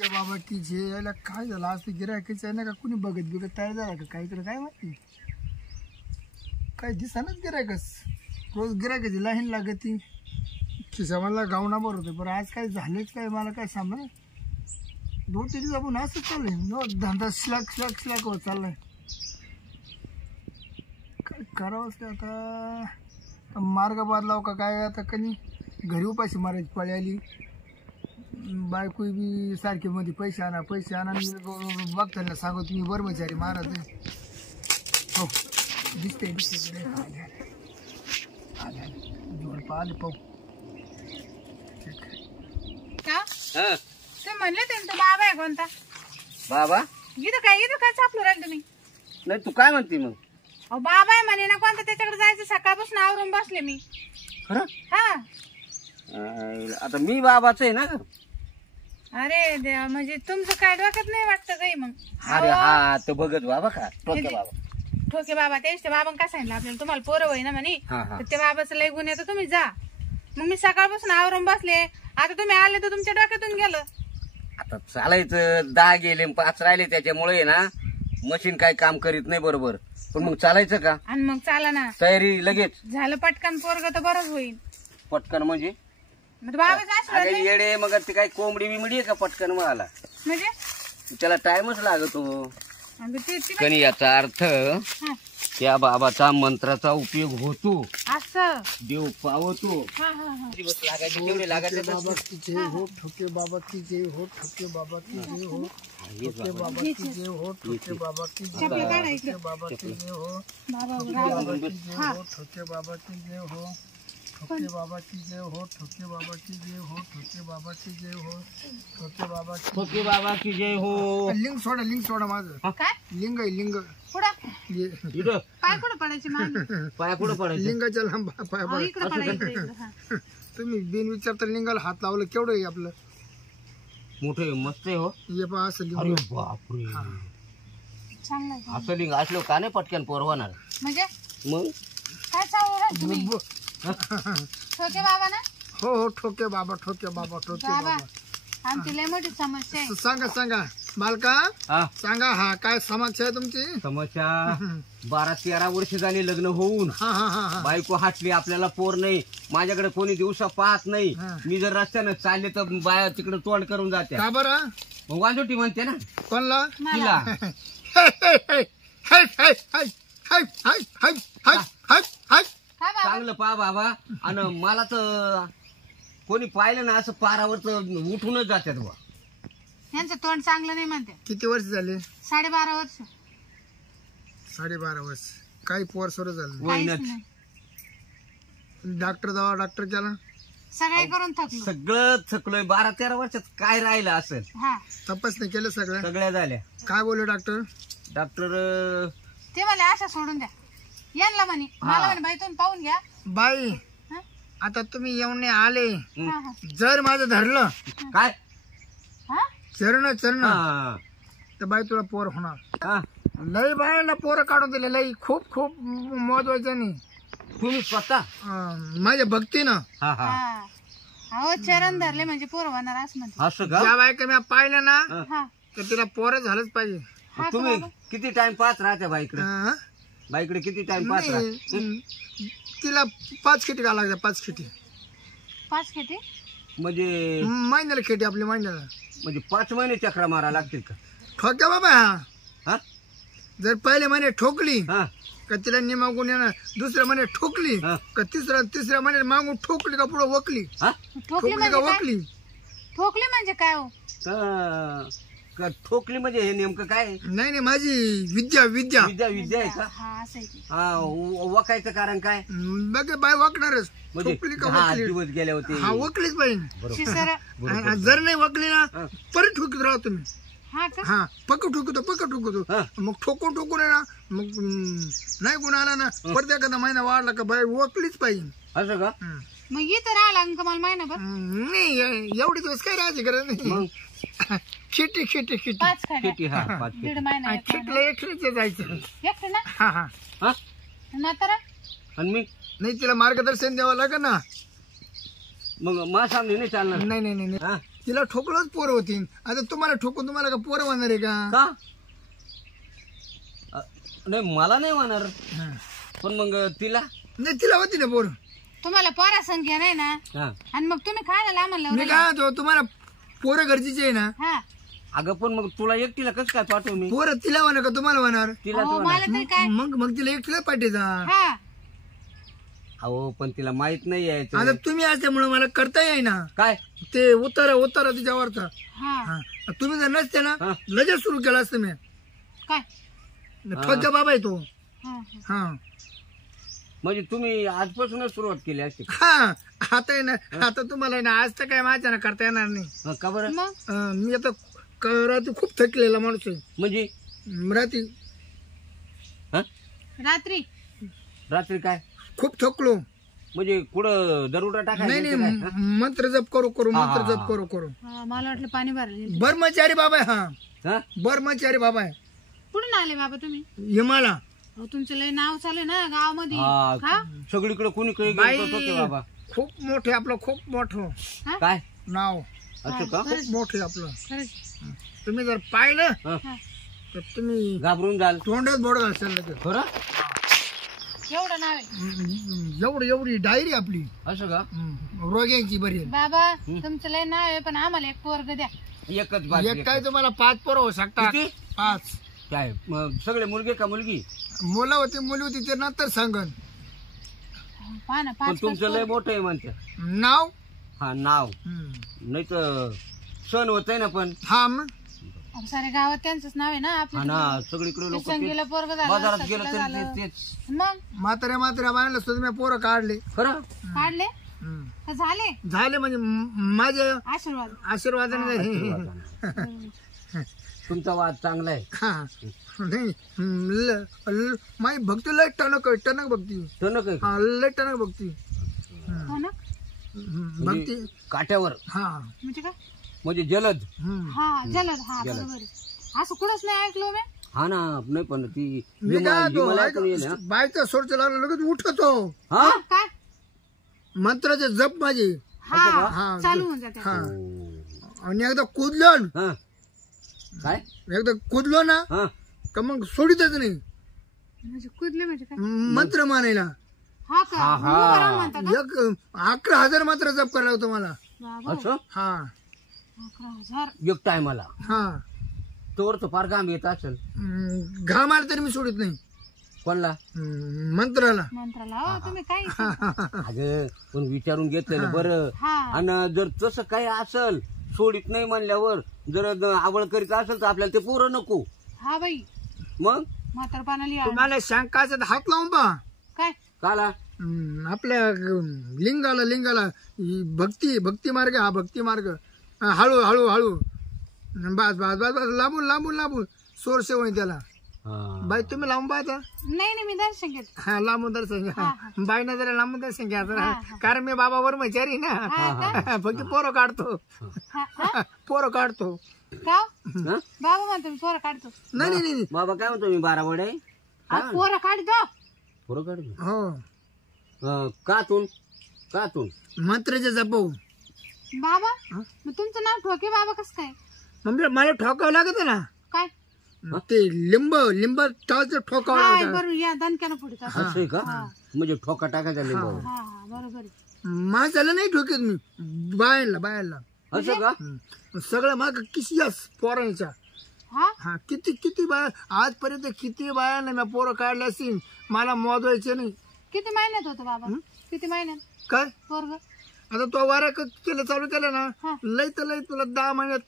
ठोके बाबा की जे याला काय झालं आज ते गिरायकच आहे ना का कुणी बघत तयार झाला का काहीतरी काय माहिती काय दिसानच गिरायकच रोज गिरायकाची लाईन लागती खिशावाला गावना बरं होते पण आज काय झालेच काय मला काय सांगा 2-3 दिवस आपण असंच चाललंय धंदा शिलाक होत चाललाय काय करावंच काय आता मार्ग बदलाव का काय आता कधी घरी उपाशी मारायची पळी आली बायको बी सारखे मध्ये पैसे आणा बघताना सांगू तुम्ही कर्मचारी महाराज हो दिसते आले पाहू तुम्ही म्हणले तो बाबा आहे कोणता बाबा इथं काय चापलो राहील तुम्ही नाही तू काय म्हणते मग अहो बाबा आहे म्हणे ना कोणता त्याच्याकडे जायचं सकाळपासून आवरून बसले मी खरं हा आता मी बाबाच आहे ना अरे देवा म्हणजे तुमचं काय डोक्यात नाही वाटतं काही मग अरे हा तर बघत बाबा का ठोके बाबा ठोके बाबा तेच ते बाबा काय सांगितलं आपल्याला तुम्हाला पोरं होई ना म्हणे तर ते बाबाचं लय गुण येतं तुम्ही जा मग मी सकाळपासून आवरून बसले आता तुम्ही आले तर तुमच्या डोक्यातून गेलं आता चालायचं 10 गेले 5 राहिले त्याच्यामुळे ना मशीन काय काम करीत नाही बरोबर पण मग चालायचं का आणि मग चाला ना तयारी लगेच झालं पटकन पोरग तर बरंच होईल पटकन म्हणजे मग बाबाच अरे येडे मग ते काय कोंबडी बिमडी आहे का पटकन मला म्हणजे त्याला टाइमच लागतो ते पण याचा अर्थ त्या बाबाचा मंत्राचा उपयोग होतो असं देव पावतो ठोके बाबा की जय हो ठोके बाबा की जय हो ठोके बाबा की जय हो ठोके बाबा की जय हो ठोके बाबा की जय हो बाबा की जय हो ठोके बाबा की जय हो ठोके बाबा की जय हो ठोके बाबा की जय हो ठोके बाबा की जय हो ठोके बाबा की ठोके बाबा की जय हो लिंग सोडा माझं काय लिंग आहे लिंग पुढं पाय कुठं पडायचे मागे पाय कुठं पडायचं लिंगाच्या लांब पाय अहो, इकडं पडायचं तुम्ही बिन विचारता लिंगाला हात लावलं केवढं आहे आपलं मोठे मस्त आहे हो हे पहा असं लिंग अरे बापरे चांगलं आहे. असं लिंग असलं का नाही पटकन पोरवणार म्हणजे मग काय चालू तुम्ही ठोके बाबा ना हो ठोके बाबा बाबा आमची लय मोठी समस्या आहे सांगा मालका हा सांगा हा काय समस्या आहे तुमची समस्या 12-13 वर्ष झाली लग्न होऊन हा बायको हाटली आपल्याला पोर नाही माझ्याकडे कोणी दिवसा पाहत नाही मी जर रस्त्यानं चालले तर बाया तिकडे तोंड करून जाते का बरं मग वांजोटी म्हणते ना कोणला तिला काय बाबा चांगलं पहा बाबा आणि मला तर कोणी पाहिलं ना असं पारावर तर उठूनच जातात बा यांचं तोंड चांगलं नाही म्हणते किती वर्ष झाले 12.5 वर्ष 12.5 वर्ष काही पोर सोर झालं काहीच नाही. डॉक्टर जावा डॉक्टर केला सगळे करून थकलो सगळं थकलोय 12-13 वर्षात काय राहिलं असेल हा तपासणी केलं सगळं सगळ्या झाल्या काय बोलले डॉक्टर डॉक्टर ते मला अशा सोडून द्या यांना म्हणे मला म्हणे बाई तुम्ही पाहून घ्या बाई हा? आता तुम्ही येऊन आले हा, हा. जर माझं धरलं काय हा? चरण हा तर बाई तुला पोर होणार हा लई बायांना पोरं काढून दिले लई खूप महत्वाचं नाही तुम्ही स्वतः माझ्या भक्तीनं हा हा हा. अहो चरण धरले म्हणजे पोरं होणार असं म्हणते असं का ज्या बायका मी पाहिलं ना हा तर तिला पोरं झालंच पाहिजे हा का तुम्ही बाबा? किती टाइम पाहत राहत्या बाईकडे हं? बाईकडे किती टाइम पाहत राहत नाही, तिला 5 खिटी घाला लागतात 5 खिटी 5 खेटे म्हणजे महिन्याला खिटी आपली महिन्याला म्हणजे 5 महिने चक्रा मारा लागतील का ठोक्या बाबा हा जर पहिले महिने ठोकली हा का तिला निमागून येणार दुसऱ्या महिने ठोकली हा. का तिसऱ्या महिन्यात मागून ठोकली का पुढे वकली हा ठोकली ठोकली का म्हणजे काय वकली ठोकली म्हणजे काय हो का ठोकली म्हणजे हे नेमकं काय नाही माझी विद्या विद्या विद्या आहे का हा असं आहे ते. हा वकायचं कारण काय बघ बाय वकणारच म्हणजे ठोकली का 10 वकली दिवस गेले होते हा वकलीच पाहिजे शिसर आणि जर नाही वकली ना परत ठोकीत राहा तुम्ही हा का हा पक्क ठोकतो हा. मग ठोकून आहे ना मग नाही गुण आला ना परत एखादा महिना वाढला का बाय वकलीच पाहिजे असं का मग इथं राहिला का मला महिनाभर नाही एवढे दिवस काय राहायची गरज नाही खिटी 5 खेटे किती हा 5 दीड महिना खिटलं एकलीच जायचं एकटे ना हा हा नातर आणि मी नाही तिला मार्गदर्शन द्यावं लागेल ना मग मा सामने नाही चालणार नाही हा तिला ठोकलंच पोरं होतील. आता तुम्हाला ठोकून तुम्हाला का पोरं होणार आहे का? नाही मला नाही होणार, पण मग तिला नाही, तिला होती ना पोरं. तुम्हाला पोरा संख्या नाही ना, आणि मग तुम्ही काय लांब मी काय म्हणतो, तुम्हाला पोरं गरजेचे आहे ना. हा अगं पण मग तुला एकटीला कसं काय पाठवू मी? पोरं तिला होणार का तुम्हाला होणार? तिला मला तरी काय. मग तिला एकटीला पाठीचा. हा अहो पण तिला माहित नाही यायचं. आता तुम्ही असल्यामुळे मला करता येईना. काय ते उतारा तिच्यावरचा. हा तुम्ही जर नसते ना लगेच सुरू केलं असतं मी. काय फक्त बाबा आहे तो. हा म्हणजे तुम्ही आजपासूनच सुरुवात केली अशी? हा आता आहे ना, आता तुम्हाला आहे ना, आज तर काय माझ्या ना करता येणार नाही. का बरं? मग मी आता रात्री खूप थकलेला माणूस आहे. म्हणजे रात्री रात्री रात्री काय खूप थकलो. म्हणजे कुठं दरोडा नाही टाकायचा? नाही, मंत्र जप करू मंत्र जप करू. मला वाटलं पाणी भरले. ब्रह्मचारी बाबा आहे. हा? ब्रह्मचारी बाबा आहे. कुठून आले बाबा तुम्ही? हिमाला. तुमचं लय नाव चालू ना गावामध्ये. सगळीकडे कुणी काही बाबा खूप मोठे आपलं, खूप मोठं काय नाव. असं का? खूप मोठे आपलं. खरंच तुम्ही जर पाहिलं तर तुम्ही घाबरून जाल. तोंडात बोट घालशाल लगेच. खरं? एवढं नाव आहे. एवढी डायरी आपली असं का? रोग्यांची बरी आहे. बाबा तुमचं लय नाव आहे, पण आम्हाला एक पोरग द्या. एकच बात. एक काय तुम्हाला 5 पोरं होऊ शकतात. किती? 5. काय मग सगळे मुलगे का मुलगी? मुलं होती, मुली होती, ते नंतर सांगन. पहा ना, पण 5 तुमचं लय मोठं आहे म्हणते. नाव. हा नाव नाही तर सण होत ना. पण हा मग सारे गावात त्यांचंच नाव आहे ना. हा आपल्या ना, सगळीकडे लोक संगीला पोरग झालं, बाजारात गेलं सगळं तरी झालं. तेच. मग म्हाताऱ्या बायांना सुद्धा मी पोरं काढले. खरं? काढले का झाले? झाले म्हणजे माझे आशीर्वाद. आशीर्वादाने. तुमचा वाद चांगला आहे. हा नाही, माझी भक्ती लय टणक भक्ती. टणक आहे का? लय टणक भक्ती. हो ना, भक्ती काट्यावर हा म्हणजे काय? म्हणजे जलद. हा जलद. हा बरोबर आहे. असं कुठंच नाही ऐकलो मी. हा ना, नाही पण ती मी काय बायचा सोडचं लागलं लगेच उठतो. हा काय? मंत्राचे जप माझे. हा चालू होऊन जाते. हा आणि एकदा कुदलो हा. काय एकदा कुदलो ना हा का मग सोडितच नाही. म्हणजे कुदले म्हणजे काय? मंत्र मानायला हा का? उभं राहून म्हणता का? एक 11,000 मंत्र जप करायला होतं मला. बाबा, असं 11,000. एक टायमाला हा तोवर तर फार घाम येत असेल. घाम आला तरी मी सोडित नाही. कोणला? मंत्राला. मंत्राला. हो तुम्ही काय अगं पण विचारून घेतलेलं बरं. हा आणि जर तसं काही असेल सोडित नाही म्हणल्यावर जर आवड करीत असेल तर आपल्याला ते पोरं नको. हा बाई, मग म्हातारपणाला तुम्हाला शंकाचा हात लावून पहा. काय? काला आपल्या लिंगाला भक्ती मार्ग. हा भक्ती मार्ग. हळू बस लांबून सोरसे होईल त्याला. बाई तुम्ही लांबून पाहता. नाही मी दर्शन घेत. हा लांबून दर्शन घ्या. बाईना जरा लांबून दर्शन घ्या जरा. कारण मी बाबावर मचारी ना. फक्त पोरं काढतो. का बाबा म्हणतो मी पोरं काढतो? नाही बाबा काय म्हणतो मी 12 वडे पोरं काढतो. पोरं काढतो. हो कातून मंत्राचे जपव. बाबा मग तुमचं नाव ठोके बाबा कसं काय? म्हणजे मला ठोकावं लागत ना. काय ते लिंब ठोकावं लागत. बरोबर. या दणक्यानं पुढे. असं आहे का? म्हणजे ठोका टाकायचा लिंब. हा बरोबर. माझ्याला नाही ठोकेत मी. बायांना असं का? सगळं माग किसियास पोरांच्या. हा किती बाया आजपर्यंत किती बायांना मी पोरं काढले असतील. मला मोजवायचे नाही. किती महिन्यात होतं बाबा? किती महिन्यात काय पोरग? आता तो वाऱ्या केलं चालू केलं ना लय तर लय तुला 10 महिन्यात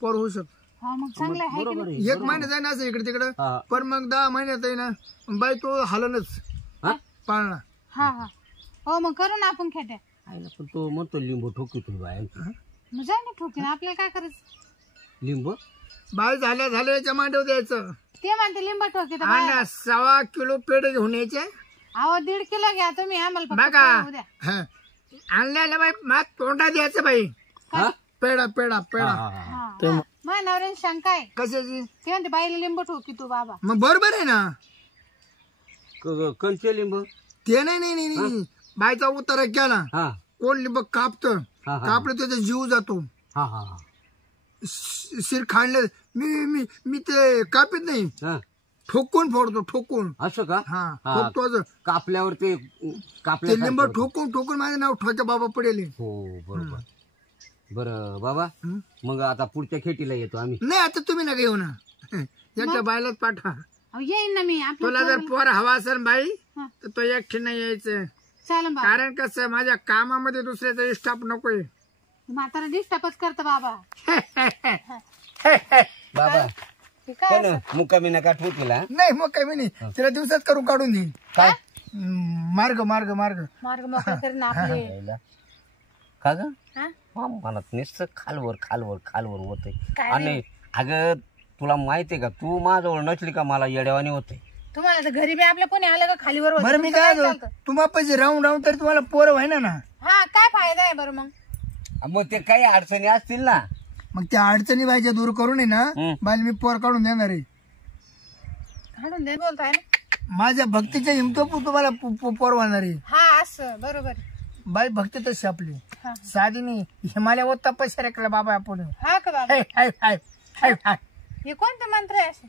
पोर होऊ शकतो. हा मग चांगलं आहे. बरोबर आहे. 1 महिन्यात आहे ना असं इकडे तिकडे. पण मग 10 महिन्यात आहे ना बाई तो हलनच पाळणा. हा हो मग करू ना आपण खेट्या. पण तो म्हणतो लिंबू ठोकी तुम्ही बाय. मग जाय ना ठोकीन. आपल्याला काय करायचं? लिंबू बाई झाल्या याच्या मांडव द्यायचं. ते म्हणते लिंबा ठोकी. आणि 1.25 किलो पेढे घेऊन यायचे. अहो 1.5 किलो घ्या तुम्ही. आम्हाला बघा फक्त द्या. आणल्याला बाई मात तोंडा द्यायचं बाई. पेढा माझ्या नवऱ्याने शंका आहे. कशाची? ते म्हणते बाईला लिंबू ठोकी तू बाबा. मग बरोबर आहे ना. कंचे लिंबू ते नाही बायचा उतारा केला. कोण लिंब कापत कापलं त्याचा जीव जातो. हा हा हा शिर खाणलं मी ते कापीत नाही, ठोकून फोडतो, ठोकून. असं का? हा ठोकतो असं. कापल्यावर ते ते लिंब ठोकून माझं नाव ठोक्या बाबा पडेल. हो बरोबर. बरं बाबा, मग आता पुढच्या खेटीला येतो आम्ही. नाही आता तुम्ही नका येऊ ना, यांच्या बायलाच पाठवा. येईन ना मी. तुला जर पोर हवा असेल बाई तर तो एकटी नाही यायचं. चालेल बाबा. कारण कसं माझ्या कामामध्ये दुसऱ्याचा स्टाफ नकोय. म्हातारा डिस्टर्बच करतो बाबा. बाबा पण मुक्कामी नका ठेवतीला. नाही मग काही नाही, तिला दिवसात करून काढून देईन. काय मार्ग मार्ग मार्ग मार्ग मोकळा करीन आपले. का ग मनात नुसतं खालवर खालवर खालवर होतंय. आणि अगं तुला माहितीये का, तू माझ्याजवळ नसली का मला येड्यावानी होते. तुम्हाला तर घरी बी आपल्या कोणी आलं का खालीवर होतं. बरं मी काय तुम्हाला पैसे राहून राहून तरी तुम्हाला पोरं व्हायना ना. हा काय फायदा आहे बरं. मग ते काही अडचणी असतील ना, मग त्या अडचणी बाईच्या दूर करून आहे ना बाई मी पोर काढून देणार आहे. काढून दे बोलताय ना. माझ्या भक्तीच्या हिमतो तुम्हाला पोर वाहणार आहे. हा असं बरोबर. बाई भक्ती तशी आपली साधी नाही. हिमालय व तपस्या केला बाबा आपण. हा का बाबा. हे कोणतं मंत्र आहे असे?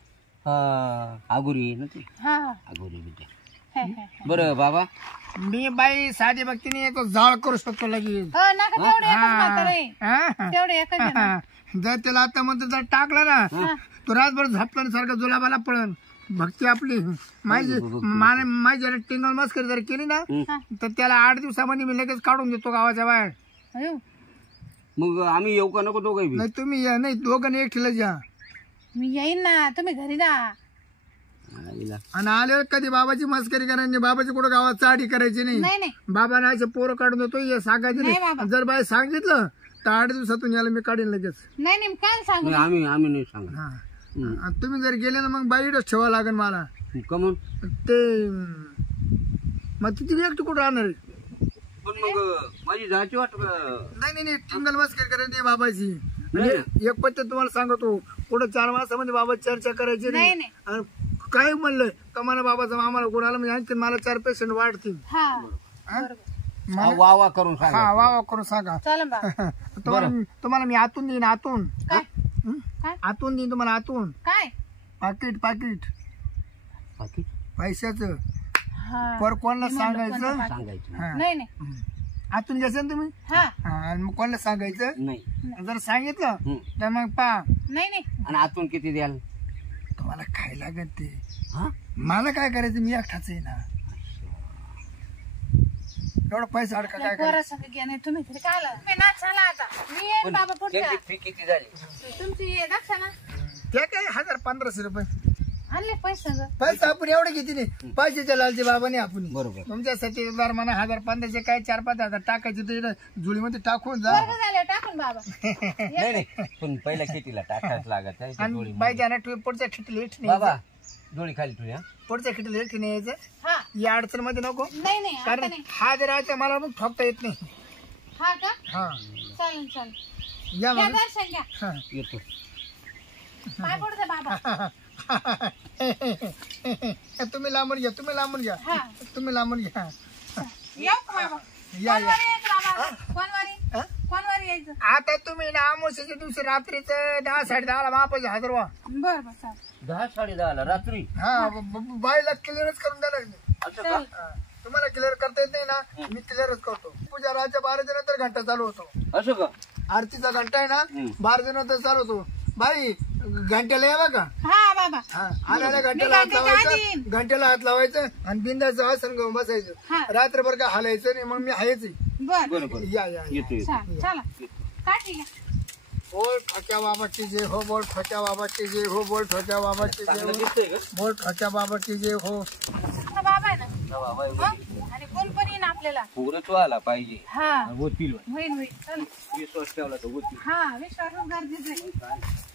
आगुरी ना ते. हा आगुरी विद्या. बरं बाबा, मी बाई साधी भक्तीने येतो, जाळ करू शकतो लगेच. तेवढे एकच. जर त्याला आता म्हणतो जर टाकला ना तो रातभर झपला सारखा जुलाबाला पळण. भक्ती आपली माझी टिंगल मस्करी जर केली ना तर त्याला 8 दिवसामध्ये मी लगेच काढून देतो गावाच्या बाहेर. मग आम्ही येऊ का नको दोघं? नाही तुम्ही या, नाही दोघांनी एकटीला जा. मी येईन ना, तुम्ही घरी जा. आणि आल्यावर कधी बाबाची मस्करी करायची, बाबाची कुठं गावात चाडी करायची नाही. बाबा नाही पोरं काढून देतो हे सांगायचं नाही. जर बाई सांगितलं तर 8 दिवसातून याला मी काढीन लगेच. नाही काय सांगू. आम्ही नाही सांगा. तुम्ही जर गेले ना मग बाईडच ठेवा लागेल मला. कमून ते मग तिथे एकटी कुठं राहणार आहे. पण मग माझी जायची वाट. नाही टिंगल मस्करी करायची बाबाची. एक पद्धत तुम्हाला सांगतो, पुढे 4 मासामध्ये बाबा चर्चा करायची नाही. काय म्हणलंय का मला बाबाचा आम्हाला गुणाला म्हणजे आणखी मला 4 पेशंट वाढतील. वावा करून सांगा. हा वावा करून सांगा. तुम्हाला मी आतून देईन. आतून देईन तुम्हाला. आतून काय पाकिट पैशाचं. पर कोणाला सांगायचं नाही. आतून घ्यायचं ना तुम्ही. मग कोणाला सांगायचं नाही. जर सांगितलं तर मग पा. नाही. आणि आतून किती द्याल? तुम्हाला काय लागत ते. मला काय करायचं, मी एकटाच आहे ना. एवढा पैसा अडका काय करायचं. तुम्ही तरी काय आता मी येईन बाबा. पुढच्या फी किती झाली तुमची दक्षा ना? ते काय 1000-1500 रुपये आणले पैसा आपण एवढे घेते नाही. पैशाच्या लालचे बाबाने आपण बरोबर तुमच्यासाठी म्हणा 1000-1500 काय 4-5 हजार टाकायचे तर जुळीमध्ये टाकून जा. टाकून बाबा. नाही पण पहिल्या खेटीला टाकायच लागत. आणि बाईच्या पुढच्या खिटीला हेठ नाही बाबा. जोडी खाली तुझ्या पुढच्या खिटीला हेठ नाही यायचं. या अडचण मध्ये नको. नाही कारण हा जर राहायचा मला मग ठोकता येत नाही. हा का? हा चालेल. या मग दर्शन घ्या. येतो. पाय पडते बाबा. तुम्ही लांबून घ्या. तुम्ही लांबून घ्या. या कोणवारी यायचं? आता तुम्ही ना अमावस्येच्या दिवशी रात्रीचं 10-10:30 महापाशी हजर व्हा. बरं 10-10:30 रात्री. बाईला क्लिअरच करून द्या लागले. तुम्हाला क्लिअर करता येत नाही ना, मी क्लिअरच करतो. पूजा रातच्या 12 नंतर घंटा चालू होतो. असं का? आरतीचा घंटा आहे ना 12 नंतर चालू होतो. बाई घंट्याला या बघा. हा बाबा. आल्याला घंट्याला हात लावायचं आणि बिंदाचं आसन घेऊन बसायचं. रात्रभर का हालायचं नाही. मग मी आहेच. या चला बोल ठोक्या बाबाची जय हो. बोल ठोक्या बाबाची जय हो. बोल ठोक्या बाबाची जय हो. बोल ठोक्या बाबाची जय हो. बाबा आहे ना. आणि कोण पण येईन आपल्याला. पुरच व्हायला पाहिजे. हा होतील. होईल. विश्वास ठेवला तर होतील. हा विश्वास गरजेचं आहे.